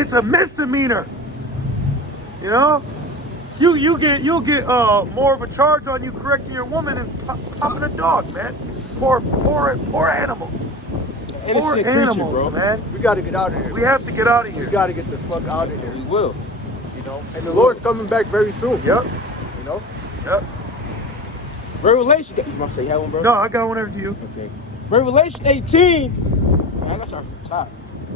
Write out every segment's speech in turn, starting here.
It's a misdemeanor. You know? You'll get more of a charge on you correcting your woman and popping a dog, man. Poor animal. Poor animals, bro. man. We got to get out of here. We have to get out of here. We got to get the fuck out of here. We will. You know? And the Lord's coming back very soon. Yep. You know? Yep. Revelation. You want to say you have one, bro? No, I got one over to you. Okay. Revelation 18. Man, I got to start from the top.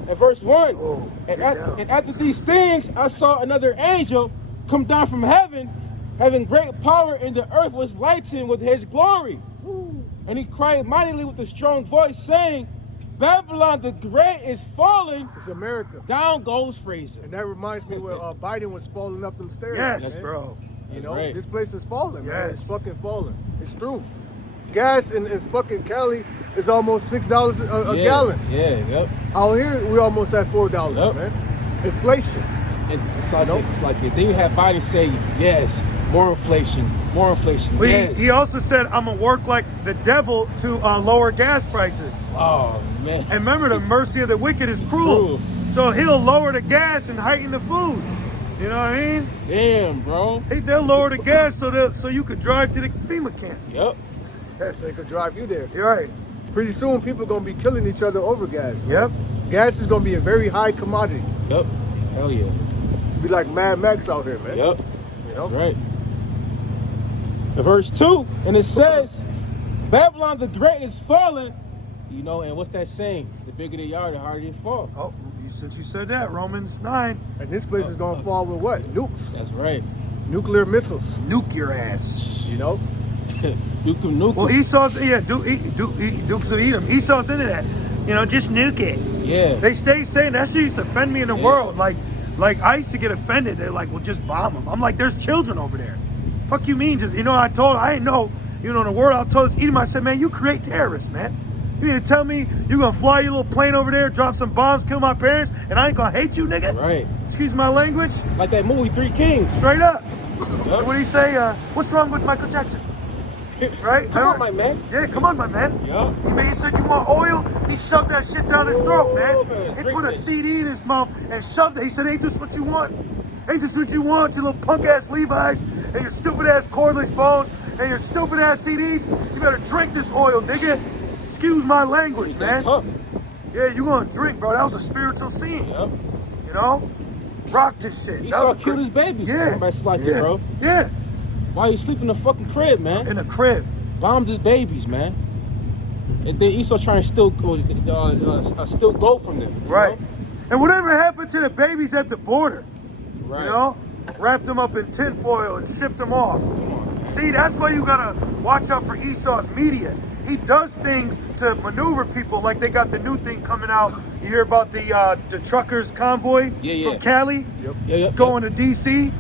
At verse 1. Oh, and down. after these things, I saw another angel come down from heaven, having great power, and the earth was lightened with his glory. Woo. And he cried mightily with a strong voice, saying, Babylon the Great is falling. It's America. Down goes Fraser. And that reminds me where Biden was falling up them stairs. Yes, man. bro. You know, Right. this place is falling, man. Yes. It's fucking falling. It's true. Gas in fucking Cali is almost $6 a gallon. Yeah, yep. Out here, we're almost at $4, Yep. man. Inflation. And it's like it. Then you have Biden say, yes, more inflation, more inflation. Well, Yes. he also said, I'm going to work like the devil to lower gas prices. Oh, man. And remember, the mercy of the wicked is cruel. Cruel. So he'll lower the gas and heighten the food. You know what I mean? Damn, bro. They'll lower the gas so you could drive to the FEMA camp. Yep. So they could drive you there. You're right. Pretty soon, people are going to be killing each other over gas. man. Yep. Gas is going to be a very high commodity. Yep. Hell yeah. Be like Mad Max out here, man. Yep. You know? That's right. The verse 2, and it says, Babylon the Great is fallen. You know, and what's that saying? The bigger they are, the harder they fall. Oh, since you said that, Romans 9. And this place is going to fall with what? Nukes. That's right. Nuclear missiles. Nuke your ass. You know? Nuke. Well, Esau's, Dukes of Edom. Esau's into that. You know, just nuke it. Yeah. They stay saying that shit used to offend me in the world. Like I used to get offended. They're like, well, just bomb them. I'm like, there's children over there. Fuck you mean? Just, I didn't know, in the world, I told this Edom, I said, man, you create terrorists, man. You mean to tell me you gonna fly your little plane over there, drop some bombs, kill my parents, and I ain't gonna hate you, nigga? Right. Excuse my language? Like that movie, Three Kings. Straight up. Yep. What do you say? What's wrong with Michael Jackson? Right? Come on, my man. Yeah, come on, my man. Yup. He said, you want oil? He shoved that shit down his throat, man. man. He Drink put a this. CD in his mouth and shoved it. He said, ain't this what you want? Ain't this what you want, you little punk-ass Levi's and your stupid-ass cordless phones and your stupid-ass CDs? You better drink this oil, nigga. Excuse my language, man. Huh. Yeah, you gonna drink, bro. That was a spiritual scene. Yep. You know? Rock this shit. He That saw was a kill his babies. Yeah. Everybody's like yeah. it, bro. Yeah. Why you sleep in the fucking crib, man? In the crib. Bombed his babies, man. And then Esau trying to still go from them. you Right. know? And whatever happened to the babies at the border? Right. You know? Wrapped them up in tinfoil and shipped them off. Come on. See, that's why you gotta watch out for Esau's media. He does things to maneuver people, like they got the new thing coming out. You hear about the truckers convoy from Cali going to DC?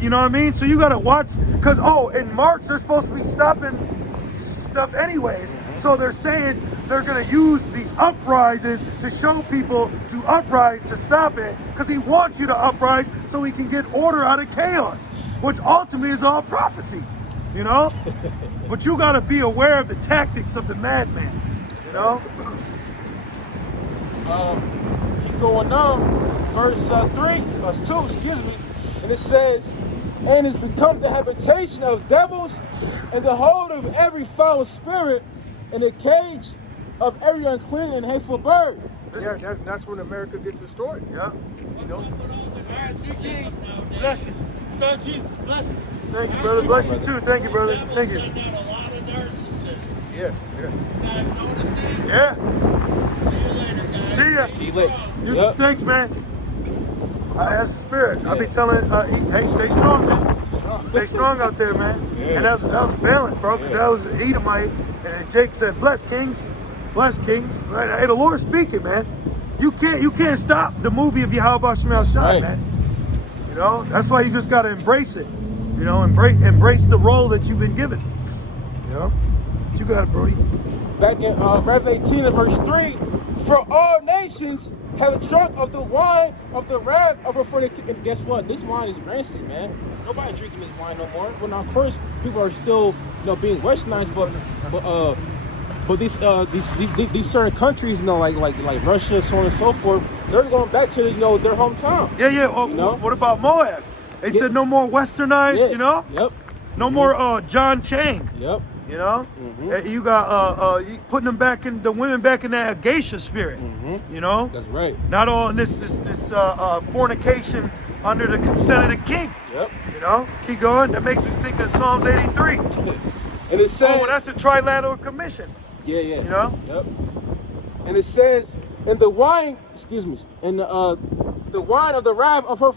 You know what I mean? So you gotta watch, because in March they're supposed to be stopping stuff anyways. So they're saying they're gonna use these uprisings to show people to uprise to stop it, because he wants you to uprise so he can get order out of chaos, which ultimately is all prophecy, you know? But you gotta be aware of the tactics of the madman, you know? Keep going on. Verse 2, excuse me. And it says, and it's become the habitation of devils and the hold of every foul spirit and the cage of every unclean and hateful bird. Yeah, that's when America gets destroyed. Yeah. You know? Bless you. Star Jesus, bless you. Thank you, brother. Bless you too. Thank you, brother. Thank you. Sent out a lot of narcissists. Yeah. You guys notice that? Yeah. See you later, guys. See ya. He lit. You thanks, man. That's the spirit. I'll be telling, hey, stay strong, man. Stay strong out there, man. Yeah. And that was balance, bro, because that was Edomite. And Jake said, bless kings. Bless kings. Right? Hey, the Lord's speaking, man. You can't stop the movie of Yahweh Shemel Shai, Right. man. You know, that's why you just got to embrace it. You know, embrace the role that you've been given. You know, you got it, Brody. Back in Rev 18 and verse 3, for all nations have drunk of the wine of the wrath of a fornication. And guess what? This wine is rancid, man. Nobody drinking this wine no more. Well, now, of course, people are still, being westernized, but But these certain countries, you know, like Russia, so on and so forth, they're going back to, you know, their hometown. Yeah, yeah. Oh, You know? what about Moab? They said no more westernized, Yeah. you know? Yep. No more John Chang, Yep. you know? You got you putting them back in, the women back in that geisha spirit, you know? That's right. Not all in this fornication under the consent of the king, Yep. you know? Keep going. That makes me think of Psalms 83. And it says, Oh, well, that's the Trilateral Commission, yeah, yeah. you know? Yep. And it says, and the wine, and the wine of the wrath of her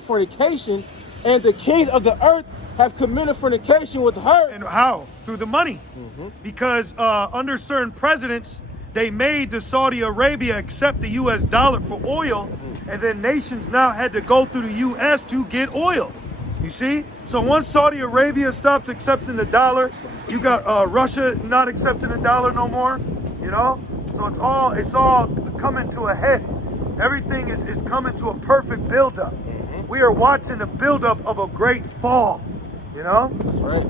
fornication, and the kings of the earth have committed fornication with her. And how? Through the money. Because under certain presidents, they made the Saudi Arabia accept the US dollar for oil, and then nations now had to go through the US to get oil. You see? So once Saudi Arabia stops accepting the dollar, you got Russia not accepting the dollar no more, you know? So it's all coming to a head. Everything is coming to a perfect buildup. We are watching the buildup of a great fall, you know? That's right.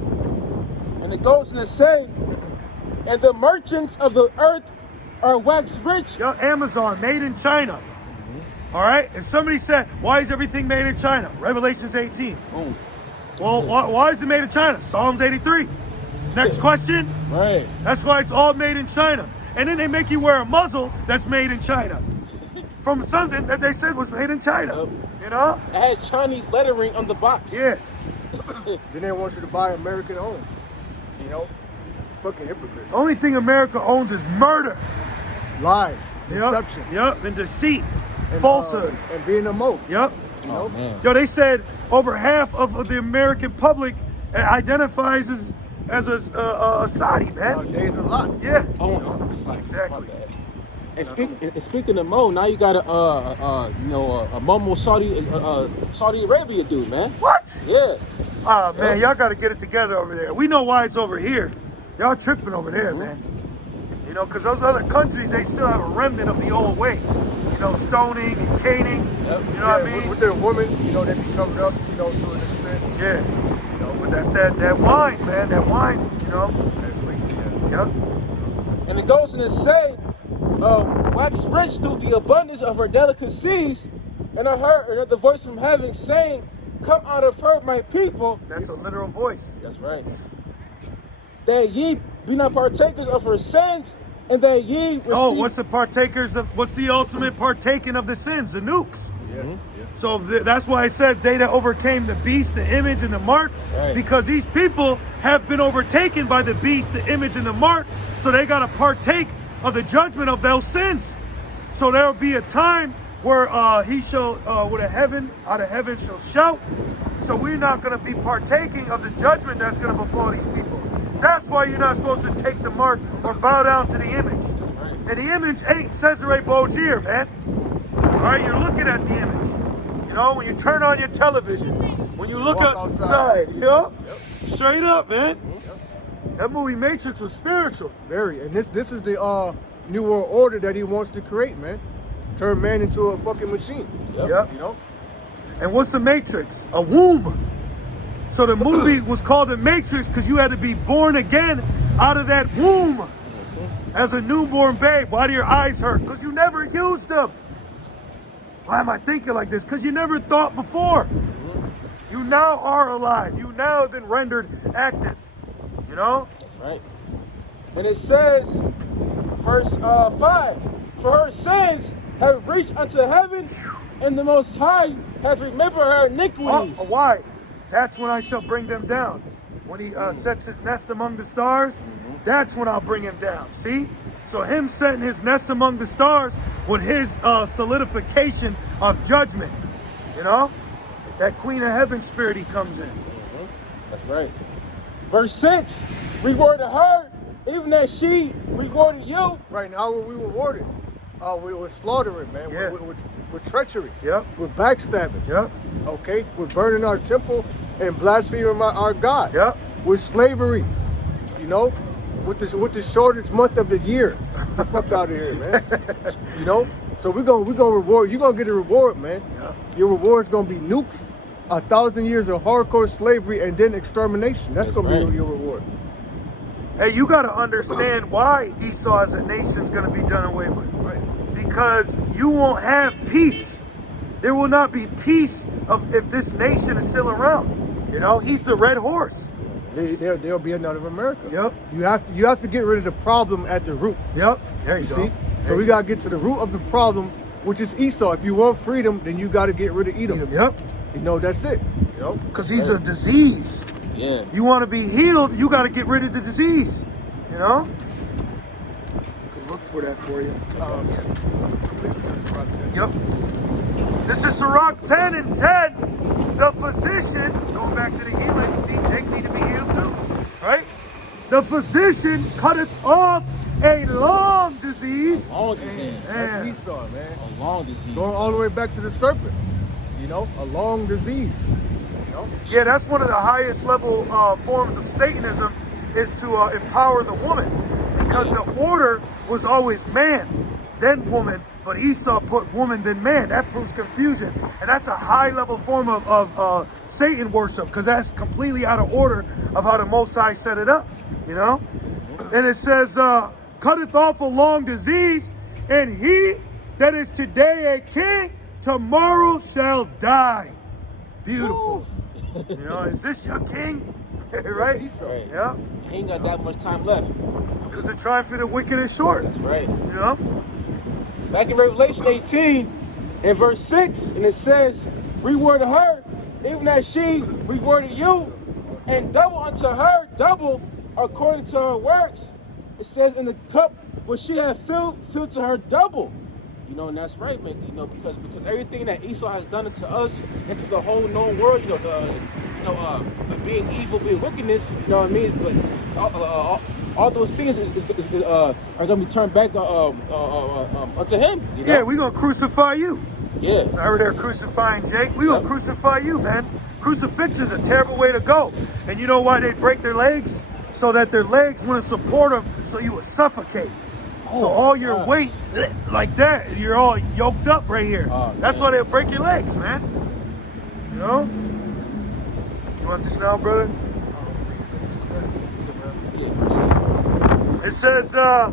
And it goes to say, and the merchants of the earth are waxed rich. Yo, Amazon, made in China. All right? If somebody said, why is everything made in China? Revelations 18. Boom. Well, why is it made in China? Psalms 83. Next question. Right. That's why it's all made in China. And then they make you wear a muzzle that's made in China. From something that they said was made in China. Yep. You know? It has Chinese lettering on the box. Yeah. Then they want you to buy American owned. You know? Fucking hypocrites. The only thing America owns is murder. Lies. Yep. Deception. Yep. And deceit. And, Falsehood. And being a moat. Yep. You know? Man. Yo, they said over half of the American public identifies as a Saudi, man. Nowadays a lot. Yeah. Oh, it's like, Exactly. my bad. And speaking of Mo, now you got a Momo Saudi Arabia dude, man. What? Yeah. Ah, man, y'all got to get it together over there. We know why it's over here. Y'all tripping over there, man. You know, because those other countries, they still have a remnant of the old way. You know, stoning and caning. Yep. You know what I mean? With their women, you know, they be covered up, you know, to an extent. Yeah. You know, but that's that wine, man. That wine, you know. Yep. And it goes in and say, wax rich through the abundance of her delicacies, and I heard the voice from heaven saying, come out of her, my people. That's a literal voice. That's right. That ye be not partakers of her sins, and that ye receive... Oh, what's the ultimate partaking of the sins? The nukes. Yeah. So that's why it says they that overcame the beast, the image, and the mark, Right. because these people have been overtaken by the beast, the image, and the mark, so they got to partake of the judgment of those sins. So there will be a time where he shall, out of heaven shall shout. So we're not going to be partaking of the judgment that's going to befall these people. That's why you're not supposed to take the mark or bow down to the image. Right. And the image ain't Cesare Borgia, man. All right, you're looking at the image. You know, when you turn on your television, when you look Walk outside, you know? Straight up, man. That movie Matrix was spiritual. Very. And this is the new world order that he wants to create, man. Turn man into a fucking machine. Yep. You know? And what's the Matrix? A womb. So the movie was called The Matrix because you had to be born again out of that womb as a newborn babe. Why do your eyes hurt? Because you never used them. Why am I thinking like this? Because you never thought before. You now are alive. You now have been rendered active. You know? That's right. And it says, verse 5, for her sins have reached unto heaven, and the Most High has remembered her iniquities. Why? That's when I shall bring them down. When he sets his nest among the stars, that's when I'll bring him down. See? So him setting his nest among the stars with his solidification of judgment. You know? That Queen of Heaven spirit he comes in. That's right. Verse 6, rewarded her, even as she rewarded you. Right now, what we rewarded, we were slaughtering, man. Yeah. With treachery. Yep. With backstabbing. Yep. Okay? With burning our temple and blaspheming our God. Yep. With slavery. You know? With the shortest month of the year. Get the fuck out of here, man. You know? So we're gonna reward. You're gonna get a reward, man. Yeah. Your reward's gonna be nukes, 1,000 years of hardcore slavery, and then extermination. That's gonna right. be your reward. Hey, you got to understand why Esau as a nation is going to be done away with. Right. Because you won't have peace. There will not be peace if this nation is still around. You know, he's the red horse. There'll be another America. Yep. You have to get rid of the problem at the root. Yep. There you You go. see? So we gotta get to the root of the problem, which is Esau. If you want freedom, then you gotta get rid of Edom. Yep. You know, that's it. You know? Because he's a disease. Yeah. You want to be healed, you got to get rid of the disease. You know? Could look for that for you. Yep. This is Sirach 10 and 10. The physician, going back to the healing, see, Jake need to be healed too, right? The physician cutteth off a long disease. Long disease. That's Yeah. Esau, man. A long disease. Going all the way back to the serpent. You know, a long disease. You know? Yeah, that's one of the highest level forms of Satanism, is to empower the woman, because the order was always man, then woman, but Esau put woman then man. That proves confusion, and that's a high level form of Satan worship, because that's completely out of order of how the Most High set it up, you know? And it says, cutteth off a long disease, and he that is today a king, tomorrow shall die. Beautiful. You know, is this your king? Right? Right. Yeah. He ain't got that much time left. Because the time for the wicked is short. That's right. You know? Back in Revelation 18, in verse 6, and it says, reward her, even as she rewarded you, and double unto her, double according to her works. It says, in the cup which she had filled to her double. You know, and that's right, man. You know, because everything that Esau has done unto us and to the whole known world, being evil, being wickedness, you know what I mean? But all those things are going to be turned back unto him. You know? Yeah, we're going to crucify you. Yeah. I heard they're crucifying Jake. We're going to crucify you, man. Crucifixion is a terrible way to go. And you know why they break their legs? So that their legs wouldn't support them, so you would suffocate. So all your weight, like that, you're all yoked up right here. That's why they'll break your legs, man. You know? You want this now, brother? It says, Beal,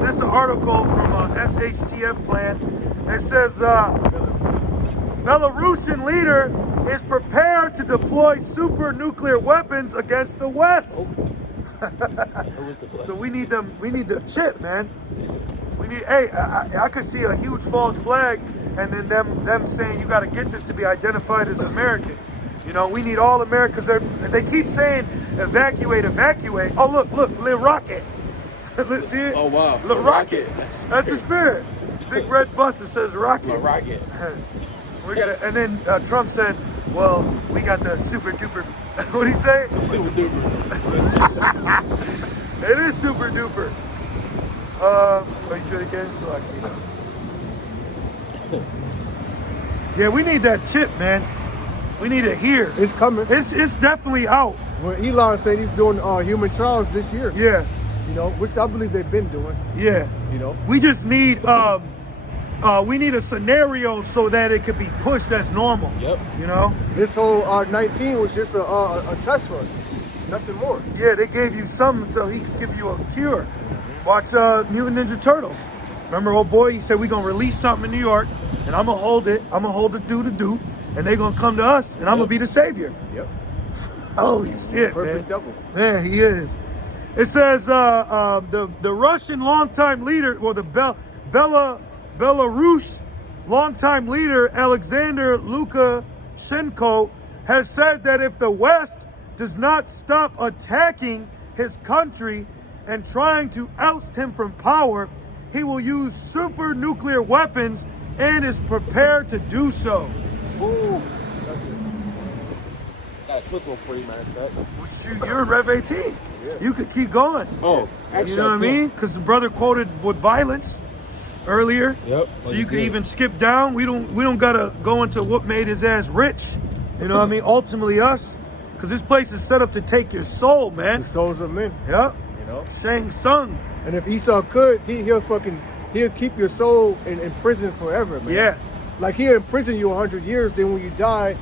this is an article from SHTF plan. It says, Belarusian leader is prepared to deploy super nuclear weapons against the West. So we need them chip, man. We need, hey, I could see a huge false flag and then them saying you got to get this to be identified as American. You know, we need all Americans. They keep saying evacuate. Oh, look, Le Rocket. Let's see it. Oh, wow. Le Rocket. That's the spirit. Big red bus that says Rocket. A rocket. We got and then Trump said, well, we got the super duper. What'd he say? Super duper. It is super duper. Are you doing it again? So I can. Yeah, we need that chip, man. We need it here. It's coming. It's definitely out. Well, Elon said he's doing human trials this year. Yeah. You know, which I believe they've been doing. Yeah. You know. We just need we need a scenario so that it could be pushed as normal. Yep. You know? This whole 19 was just a test run. Nothing more. Yeah, they gave you something so he could give you a cure. Watch Mutant Ninja Turtles. Remember, old boy, he said we're gonna release something in New York, and I'm gonna hold it. I'm gonna hold the do, and they're gonna come to us, and I'm gonna be the savior. Yep. Holy shit, Perfect man. double. Man, he is. It says the Russian longtime leader, or the Belarus longtime leader Alexander Lukashenko has said that if the West does not stop attacking his country and trying to oust him from power, he will use super nuclear weapons and is prepared to do so. Ooh. That's it. Got a quick one for you, man. Shoot, you're in Rev 18. Yeah. You could keep going. Oh, actually, You know what I mean? Because the brother quoted with violence earlier. Yep. So you could even skip down. We don't gotta go into what made his ass rich. You know what I mean? Ultimately us. Because this place is set up to take your soul, man. The souls of men. Yep. You know. Shang Tsung. And if Esau could, he'll keep your soul in prison forever, man. Yeah. Like he'll imprison you 100 years, then when you die,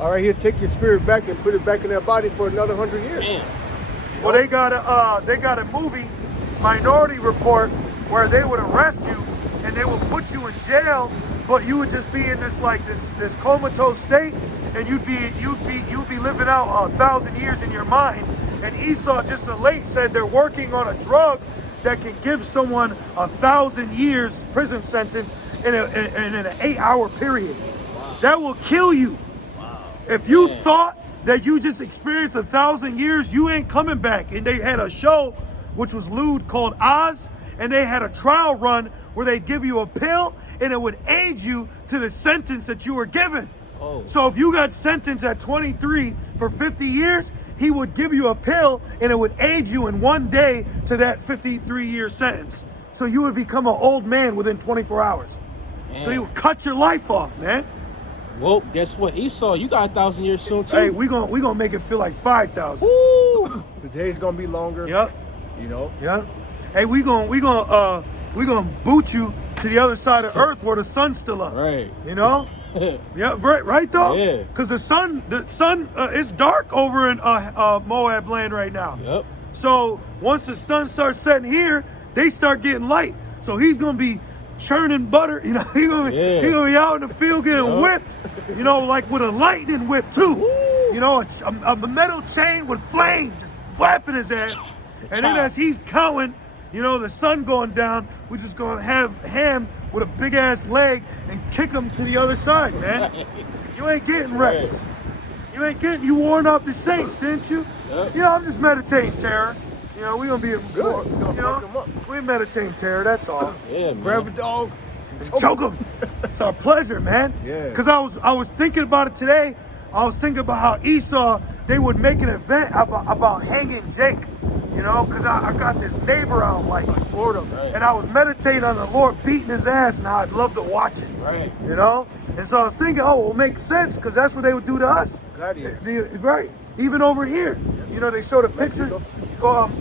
all right, he'll take your spirit back and put it back in that body for another 100 years. Damn. Well, they got a movie, Minority Report, where they would arrest you and they would put you in jail, but you would just be in this comatose state, and you'd be living out 1,000 years in your mind. And Esau just late said they're working on a drug that can give someone 1,000 years prison sentence in an 8-hour period. That will kill you. If you thought that you just experienced 1,000 years, you ain't coming back. And they had a show, which was lewd, called Oz, and they had a trial run where they'd give you a pill and it would aid you to the sentence that you were given. Oh. So if you got sentenced at 23 for 50 years, he would give you a pill and it would aid you in 1 day to that 53-year sentence. So you would become an old man within 24 hours. Man. So he would cut your life off, man. Well, guess what? Esau, you got 1,000 years soon too. Hey, we gonna make it feel like 5,000. Woo! The day's gonna be longer. Yep. You know. Yeah. Hey, we gonna boot you to the other side of Earth where the sun's still up. Right. You know? Yeah, right though? Yeah. Because the sun is dark over in Moab land right now. Yep. So once the sun starts setting here, they start getting light. So he's gonna be churning butter. You know, he's gonna be out in the field getting whipped. You know, like with a lightning whip too. Woo. You know, a metal chain with flame just whapping his ass. And then as he's counting, you know, the sun going down, we're just gonna have Ham with a big ass leg and kick him to the other side, man. You ain't getting rest. You worn out the saints, didn't you? You know, I'm just meditating, Terror. You know, we gonna be Good. we meditating, Terror, that's all. Yeah, man. Grab a dog. Choke him. It's our pleasure, man. Yeah. Cause I was thinking about it today. I was thinking about how Esau, they would make an event about hanging Jake. You know, because I got this neighbor out like Florida, and I was meditating on the Lord beating his ass, and I'd love to watch it. Right. You know? And so I was thinking, oh, it will make sense, because that's what they would do to us. Gladiators. Right. Even over here. You know, they showed a picture.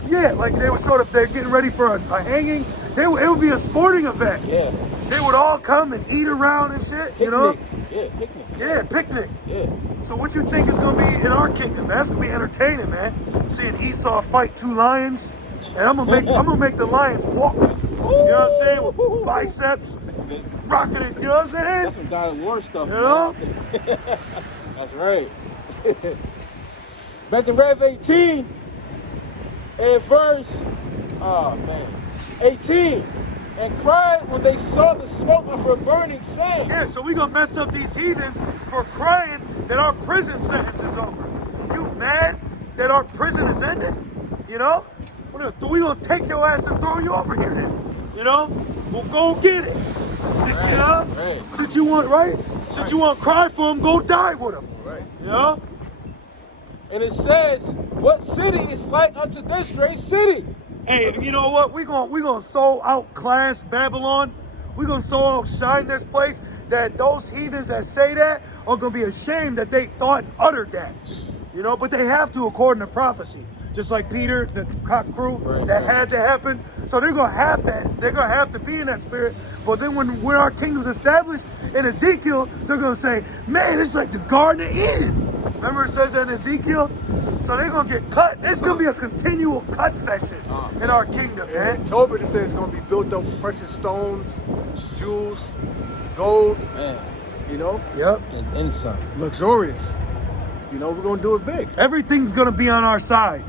Yeah, like they were they're getting ready for a hanging. It would be a sporting event. Yeah. They would all come and eat around and shit, you know? Yeah, picnic. Yeah, picnic. Yeah. So what you think is gonna be in our kingdom, man? It's gonna be entertaining, man. Seeing Esau fight 2 lions, and I'm gonna make the lions walk. You know what I'm saying? With biceps, rocking it. You know what I'm saying? That's some God of War stuff. You know? That's right. Back in Rev 18, and verse, 18. And cried when they saw the smoke of her burning, saying, Yeah, so we gonna mess up these heathens for crying that our prison sentence is over. You mad that our prison is ended? You know? We gonna take your ass and throw you over here then. You know? We'll go get it. Right, you know? right. Since you want, Since you want to cry for him, go die with him. Right. You know? And it says, what city is like unto this great city? Hey, you know what? We gonna so outclass Babylon. We gonna so outshine this place that those heathens that say that are gonna be ashamed that they thought and uttered that. You know, but they have to according to prophecy. Just like Peter, the cock crew, that had to happen. So they're gonna have to be in that spirit. But then when our kingdom's established in Ezekiel, they're gonna say, man, it's like the Garden of Eden. Remember it says that in Ezekiel? So they're gonna get cut. It's gonna be a continual cut session in our kingdom, man. And Tobit, it says it's gonna be built up with precious stones, jewels, gold. Man. You know? Yep. And then some. Luxurious. You know, we're gonna do it big. Everything's gonna be on our side.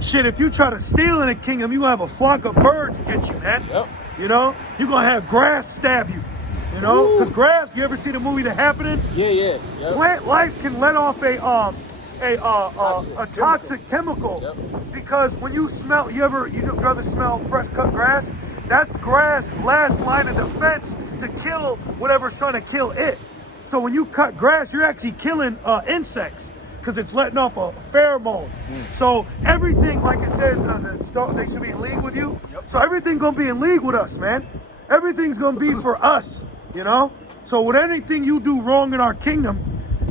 Shit, if you try to steal in a kingdom, you're gonna have a flock of birds get you, man. Yep. You know? You're gonna have grass stab you. You know? Because grass, you ever see the movie The Happening? Yeah. Yep. Plant life can let off a toxic chemical. Yep. Because when you smell, you rather smell fresh cut grass? That's grass last line of defense to kill whatever's trying to kill it. So when you cut grass, you're actually killing insects because it's letting off a pheromone. So everything, like it says, they should be in league with you. Yep. So everything gonna be in league with us, man. Everything's gonna be for us, you know? So with anything you do wrong in our kingdom,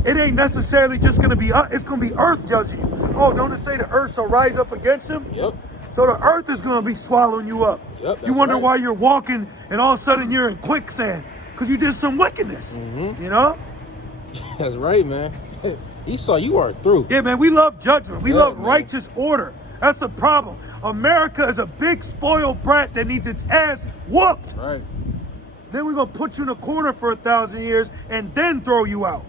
it ain't necessarily just gonna be us, it's gonna be earth judging you. Oh, don't it say the earth shall rise up against him? Yep. So the earth is gonna be swallowing you up. Yep, You wonder right. why you're walking and all of a sudden you're in quicksand, because you did some wickedness, you know? That's right, man. Esau, you are through. Yeah, man, we love judgment. We love man. righteous order. That's the problem. America is a big spoiled brat that needs its ass whooped. Right. Then we're gonna put you in a corner for 1,000 years and then throw you out.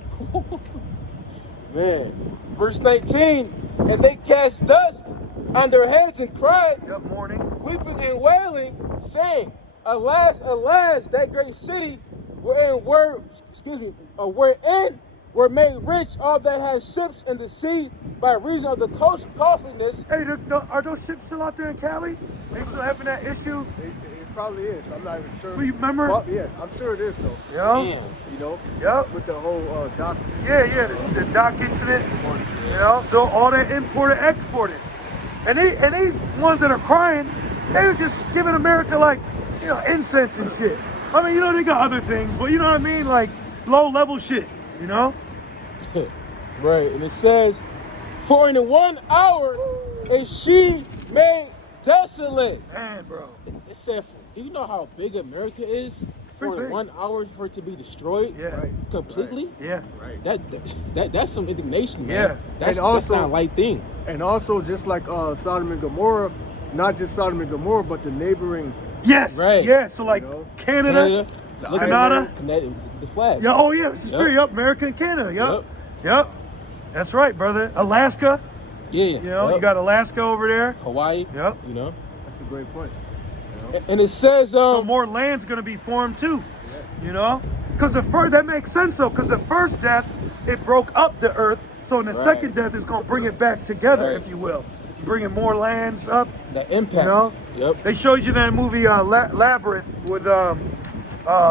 Man. Verse 19, and they cast dust on their heads and cried, Good morning. weeping and wailing, saying, Alas, alas, that great city wherein were made rich all that has ships in the sea by reason of the costliness. Hey, are those ships still out there in Cali? They still having that issue? It probably is. I'm not even sure. Well, you remember? Well, yeah, I'm sure it is though. Yeah. You know, Yep. with the whole doc. Yeah, the dock incident. You know, so all that imported, exported. And these ones that are crying, they was just giving America like, you know, incense and shit. I mean, you know, they got other things, but you know what I mean? Like low level shit, you know? Right, and it says, for in 1 hour is she made desolate. Man, bro. It said, do you know how big America is? Pretty For big. 1 hour for it to be destroyed Yeah. Right. completely? Yeah. Right. That's some indignation, man. Yeah. That's And also- not a light thing. And also, just like Sodom and Gomorrah, not just Sodom and Gomorrah, but the neighboring. Yes. Right. Yeah. So like You know? Canada. Look at Canada. the flag. Yeah. Oh yeah. This is Yep. very up. America and Canada. Yep. That's right, brother. Alaska. Yeah. You know, Yep. you got Alaska over there. Hawaii. Yep. You know. That's a great point. And it says, So more land's gonna be formed too. You know, because that makes sense though. Because the first death, it broke up the earth. So in the Right. second death, it's gonna bring it back together, Right. if you will, bringing more lands up. the impact. You know, Yep. they showed you that movie Labyrinth with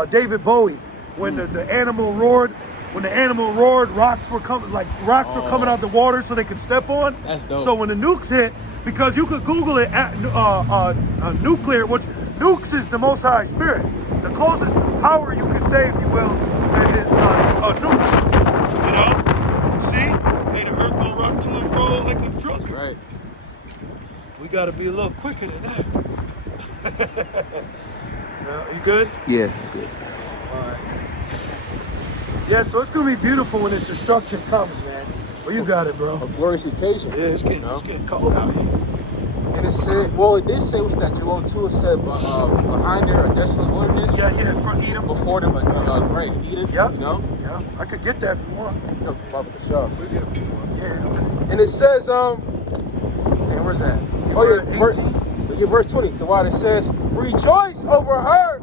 David Bowie when the animal roared. When the animal roared, rocks were coming out the water so they could step on. That's dope. So when the nukes hit, because you could Google it at nuclear, which nukes is the Most High Spirit. The closest power you can say, if you will, is nukes. You know, see, hey, the earth don't run to and fro like a truck. Right. We got to be a little quicker than that. You good? Yeah. Yeah, so it's gonna be beautiful when this destruction comes, man. Well, you got it, bro. A glorious occasion. Yeah, it's getting cold out here. And it said, well, it did say was that Joel 2 said behind there a desolate wilderness. Yeah, from Edom. Before them, right, Eden. Yep. You know. Yeah, I could get that if you want. No, probably for sure. Yeah, okay. And it says, damn, where's that? Verse 18. Verse 20. The one that says, rejoice over her,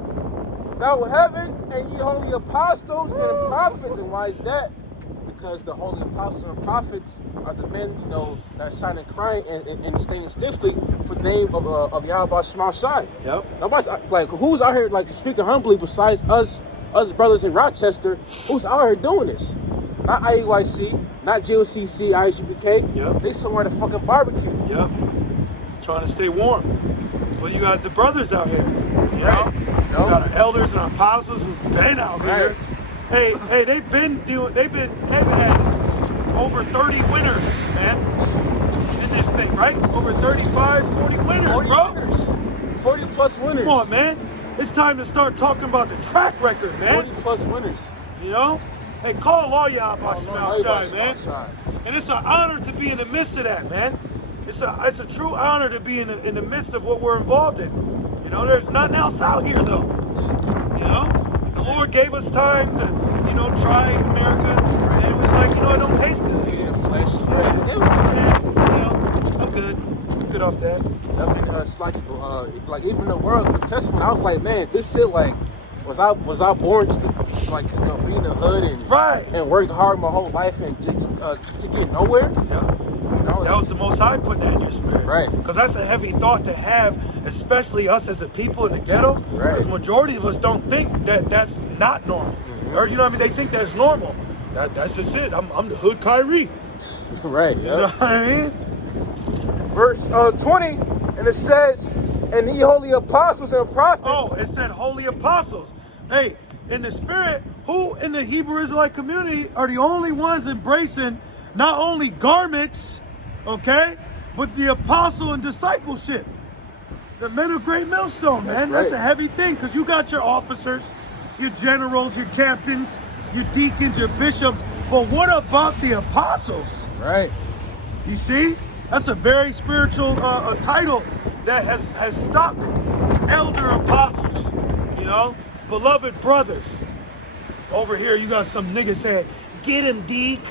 thou heaven, and ye holy apostles and prophets. And why is that? Because the holy apostles and prophets are the men, you know, that shine and crying and staying stiffly for the name of Yahweh Shema Shai. Yep. Nobody's like, who's out here like speaking humbly besides us brothers in Rochester? Who's out here doing this? Not IEYC, not GOCC, ISUPK. Yep. They somewhere to fucking barbecue. Yep. Trying to stay warm. Well, you got the brothers out here. You know? You got our elders and our apostles who've been out here. Hey, they've had over 30 winners, man, in this thing, right? Over 35, 40 winners, bro. 40 plus winners. Come on, man. It's time to start talking about the track record, man. 40 plus winners. You know? Hey, call all y'all about Shema Shai, man. Shai. And it's an honor to be in the midst of that, man. It's a true honor to be in the midst of what we're involved in. You know, there's nothing else out here, though. You know? The Lord gave us time to, you know, try America. And it was like, you know, it don't taste good. Yeah, flesh. Yeah, you know, I'm good. I'm good off that. I mean, it's like even the world could testament. I was like, man, this shit like, was I born to you know, be in the hood and work hard my whole life and just to get nowhere? Yeah. You know, That was the Most High put that in your spirit. Right. Because that's a heavy thought to have, especially us as a people in the ghetto. Right. Because majority of us don't think that that's not normal. Or, you know what I mean? They think that's normal. That's just it. I'm the hood Kyrie. right. You know what I mean? Verse 20, and it says, and ye holy apostles and prophets. Oh, it said holy apostles. Hey, in the spirit, who in the Hebrew Israelite community are the only ones embracing not only garments, okay, but the apostle and discipleship? The men of Great Millstone, man. That's a heavy thing, because you got your officers, your generals, your captains, your deacons, your bishops. But what about the apostles? Right. You see? That's a very spiritual title that has stuck. Elder apostles, you know, beloved brothers. Over here, you got some nigga saying, "Get him, Deke."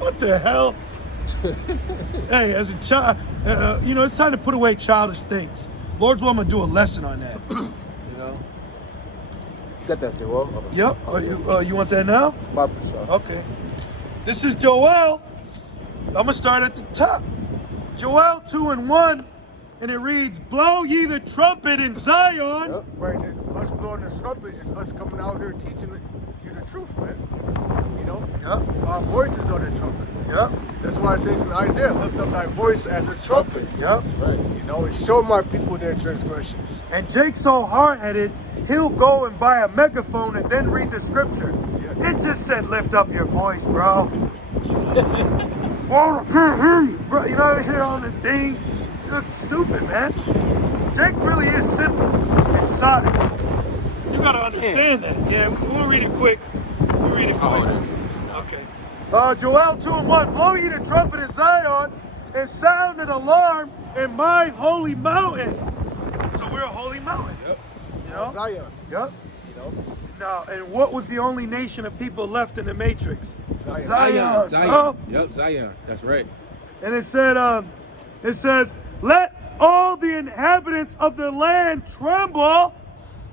What the hell? Hey, as a child, you know, it's time to put away childish things. Lord's will, I'm gonna do a lesson on that. You know. Got that, Joel? Yep. You want that now? Barbershop. Okay. This is Joel. I'm gonna start at the top. Joel 2:1, and it reads, "Blow ye the trumpet in Zion." Yep. Right. Us blowing the trumpet is us coming out here teaching you the truth, man. You know? Yep. Our voices are the trumpet. Yep. That's why it says in Isaiah, lift up thy voice as a trumpet. Yep. Right. You know, and show my people their transgressions. And Jake's so hard-headed, he'll go and buy a megaphone and then read the scripture. Yeah. It just said, "Lift up your voice, bro." Oh, I can't hear you, bro. You know what I hear on the thing? You look stupid, man. Jake really is simple and sodic. You gotta understand that. Yeah, we'll read it quick. We'll read it quick. Okay. Joel 2:1, "Blow ye the trumpet in Zion and sound an alarm in my holy mountain." So we're a holy mountain. Yep. You know? Zion. Yep. You know? Now, and what was the only nation of people left in the Matrix? Zion. Zion. Oh. Yep, Zion. That's right. And it says, "Let all the inhabitants of the land tremble,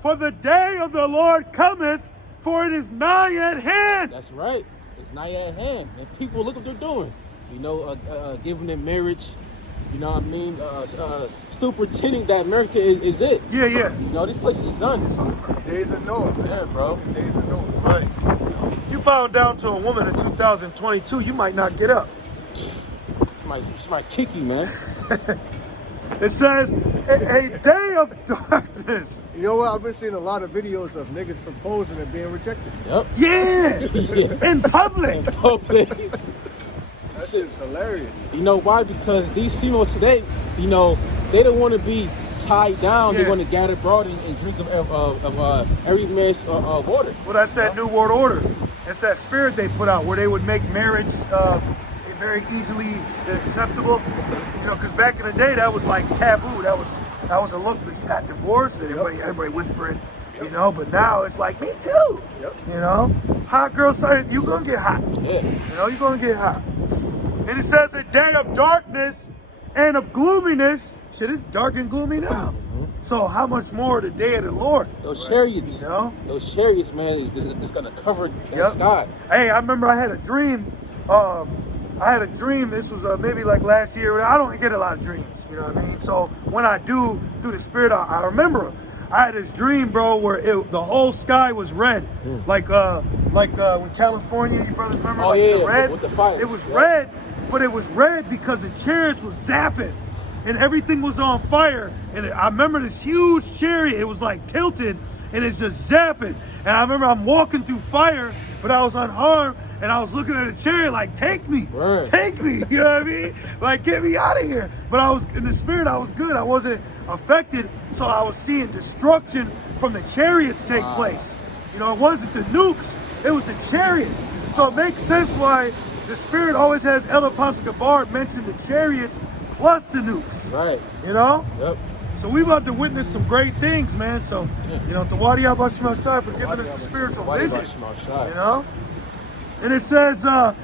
for the day of the Lord cometh, for it is nigh at hand." That's right. It's not at hand. And people, look what they're doing. You know, giving them marriage. You know what I mean? Still pretending that America is it. Yeah. You know, this place is done. It's over. Days of Noah, man. Yeah, bro. Days of Noah. Right. You bow down to a woman in 2022, you might not get up. She might kick you, man. It says, a day of darkness. You know what? I've been seeing a lot of videos of niggas proposing and being rejected. Yep. Yeah. Yeah. In public. Public. That shit is hilarious. You know why? Because these females today, you know, they don't want to be tied down. Yeah. They want to gather abroad and drink of every man's water. Well, that's that New World Order. It's that spirit they put out where they would make marriage very easily acceptable. You know, because back in the day, that was like taboo. That was a look. But you got divorced, and everybody whispering. You know, but now it's like, me too. Yep. You know, hot girl side, you gonna get hot. Yeah. You know, you're gonna get hot. And it says a day of darkness and of gloominess. Shit, it's dark and gloomy now. So how much more the day of the Lord? Those chariots, You know? those chariots, man, is gonna cover the sky. Hey, I remember I had a dream. This was maybe like last year. I don't get a lot of dreams, you know what I mean? So when I do through the spirit, I remember. I had this dream, bro, where the whole sky was red, like when California, you brothers remember, Oh, like yeah, the red. with the fires, It was yeah. red, but it was red because the chariots was zapping, and everything was on fire. And I remember this huge chariot. It was like tilted, and it's just zapping. And I remember I'm walking through fire, but I was unharmed. And I was looking at the chariot like, take me, Word. take me, you know what I mean? Like, get me out of here. But I was, in the spirit, I was good. I wasn't affected. So I was seeing destruction from the chariots take place. You know, it wasn't the nukes, it was the chariots. So it makes sense why the spirit always has El Apostle Gabar mention the chariots plus the nukes, Right. you know? Yep. So we about to witness some great things, man. So, you know, Tawadi Abashim Ashai for giving us the spiritual vision, you know? And it says, a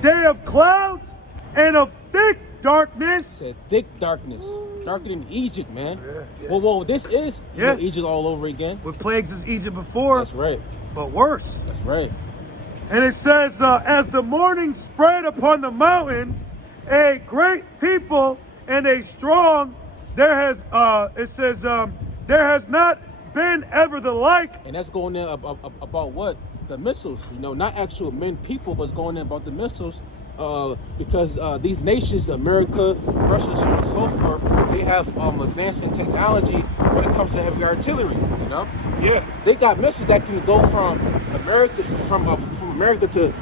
day of clouds and of thick darkness. Said thick darkness, darker than Egypt, man. Yeah. Well, this is you know, Yeah. Egypt all over again. With plagues as Egypt before, That's right. but worse. That's right. And it says, as the morning spread upon the mountains, a great people and a strong, there has not been ever the like. And that's going in about what? The missiles, you know, not actual men, people, but it's going in about the missiles, because these nations, America, Russia, so on and so forth, they have advanced in technology when it comes to heavy artillery. You know, Yeah. they got missiles that can go from America, from America to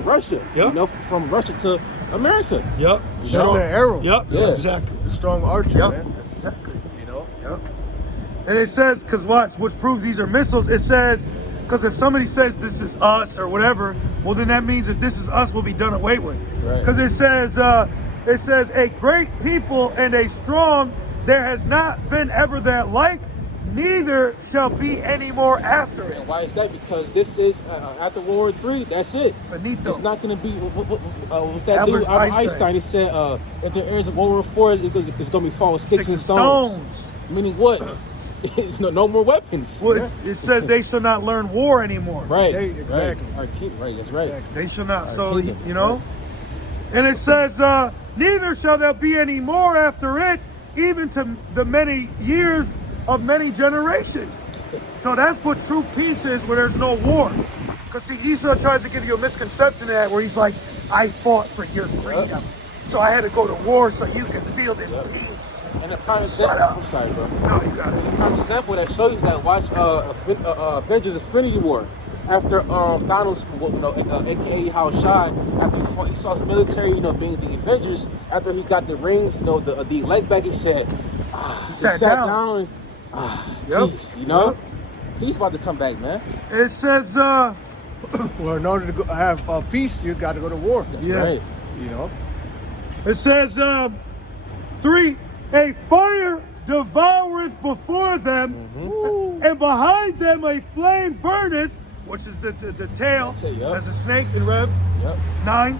Russia. Yeah. You know, from Russia to America. Yep. You That's know? the arrow. Yep. Yeah. Exactly. The strong archer, Yep. man. That's exactly. You know? Yep. And it says, because watch, which proves these are missiles, it says, Because if somebody says this is us or whatever, well, then that means if this is us, we'll be done away with. Right. Because it says a great people and a strong, there has not been ever that like, neither shall be any more after it. And why is that? Because this is after World War III. That's it. Finito. It's not going to be. What's that Albert dude? Einstein. He said if there is a World War IV, it's going to be full of sticks and stones. Meaning what? no more weapons. Well, it says they shall not learn war anymore. Right. Exactly. Right. That's right. Exactly. They shall not. Our So, kingdom, you know. And it says, neither shall there be any more after it, even to the many years of many generations. So that's what true peace is, where there's no war. Because see, Esau tries to give you a misconception of that, where he's like, I fought for your freedom. So I had to go to war so you can feel this peace. And a prime Shut example. up. I'm sorry, bro. No, you got it. A prime example that shows you that. Watch Avengers: Infinity War. After Thanos, aka Hal Shai, after he fought Esau's military, being the Avengers, after he got the rings, the leg back, he said, He sat down. and, Yep. peace, He's about to come back, man. It says, Well, in order to have peace, you got to go to war. yeah. Right. You know. It says, 3, a fire devoureth before them, and behind them a flame burneth, which is the tail, That's it, yep. as a snake in Rev Yep. 9.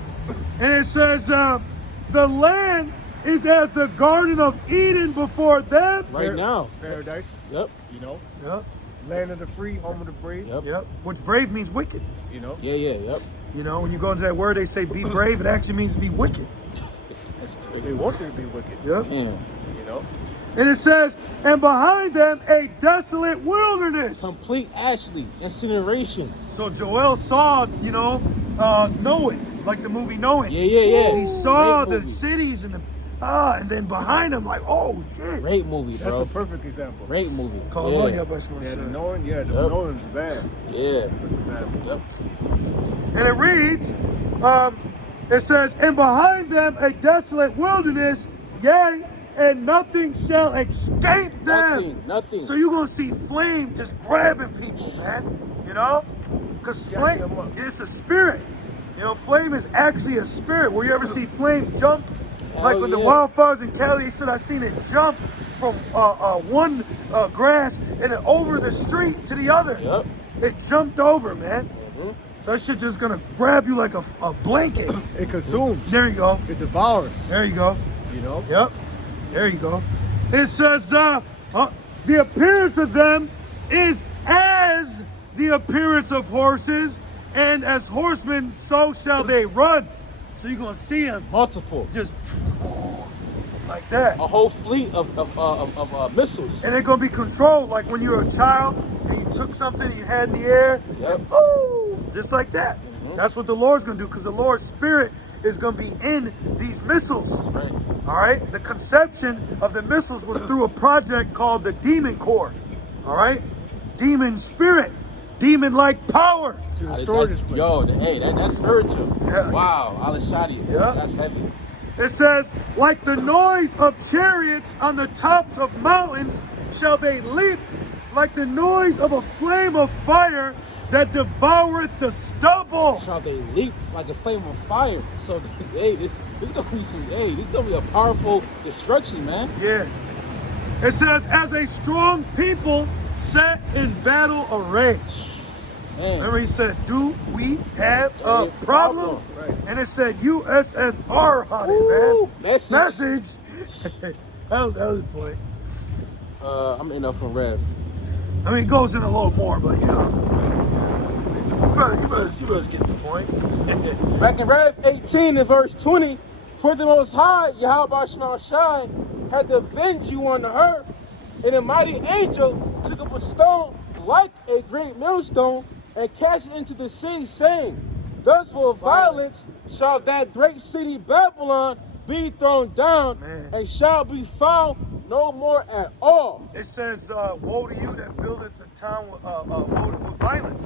And it says, the land is as the Garden of Eden before them. Right now. Paradise. Yep. You know. Yep, Land of the free, home of the brave. Yep. yep. Which brave means wicked. You know. Yeah. Yep. You know, when you go into that word, they say be brave. It actually means to be wicked. That's They crazy. want you to be wicked. Yep. Yeah. You know. And it says, and behind them a desolate wilderness. Complete Ashley incineration. So Joel saw, Knowing, like the movie Knowing. Yeah. He saw Great the movie. cities and and then behind him, like, oh shit. Great movie, That's bro. a perfect example. Great movie. Call yeah. on your best one, Yeah, the son. knowing, the Yep. knowing's bad. Yeah. That's a bad one. Yep. And it reads, it says, and behind them a desolate wilderness, yea, and nothing shall escape them. Nothing. So you're gonna see flame just grabbing people, man. Because Gotta flame, get 'em up. it's a spirit. Flame is actually a spirit. Will you ever see flame jump? Like Hell with the yeah. wildfires in Cali, he said I seen it jump from one grass and then over the street to the other. Yep. It jumped over, man. Mhm. So that shit just gonna grab you like a blanket. It consumes. There you go. It devours. There you go. You know. Yep. There you go. It says, the appearance of them is as the appearance of horses, and as horsemen, so shall they run. So you're gonna see them Multiple. just like that. A whole fleet of missiles. And they're gonna be controlled like when you were a child and you took something and you had in the air, Yep. and boom, just like that. That's what the Lord's gonna do, because the Lord's spirit is gonna be in these missiles. Right. All right. The conception of the missiles was through a project called the Demon Core. All right. Demon spirit, demon-like power. To destroy this place. Yo, that's spiritual. Yeah. Wow, Alishadi. Yeah. That's heavy. It says, like the noise of chariots on the tops of mountains shall they leap, like the noise of a flame of fire that devoureth the stubble. Shall they leap like a flame of fire? So, this gonna be this gonna be a powerful destruction, man. Yeah. It says, as a strong people set in battle array. Man. Remember he said, do we have a A problem? problem. Right. And it said USSR on it, Ooh, man. Message. that was the point. I'm in up from Rev. I mean, it goes in a little more, but you better get the point. Back in Rev 18 and verse 20, for the Most High, Yahweh Shema Shai, had to avenge you on her, and a mighty angel took up a stone like a great millstone and cast it into the sea, saying, thus with violence shall that great city Babylon be thrown down, Man. and shall be found no more at all. It says, woe to you that buildeth the town with violence.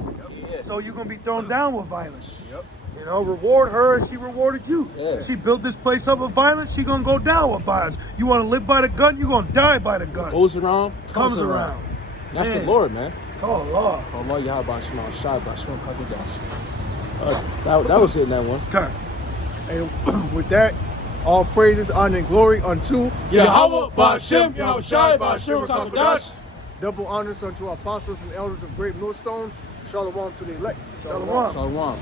Yeah. So you're going to be thrown down with violence. Yep. Reward her as she rewarded you. Yeah. She built this place up with violence, she going to go down with violence. You want to live by the gun, you're going to die by the gun. Goes around, Comes around. That's Man. the Lord, man. Oh, Lord. Allah Yahweh Shema Shai Bashim Kadidash. That was it in that one. Okay. And with that, all praises, honor, and glory unto Yahweh Bashim Yahweh Shai Bashim Kadidash. double honors unto our apostles and elders of Great Millstone. Shalom to the elect. Shalom. Shalom.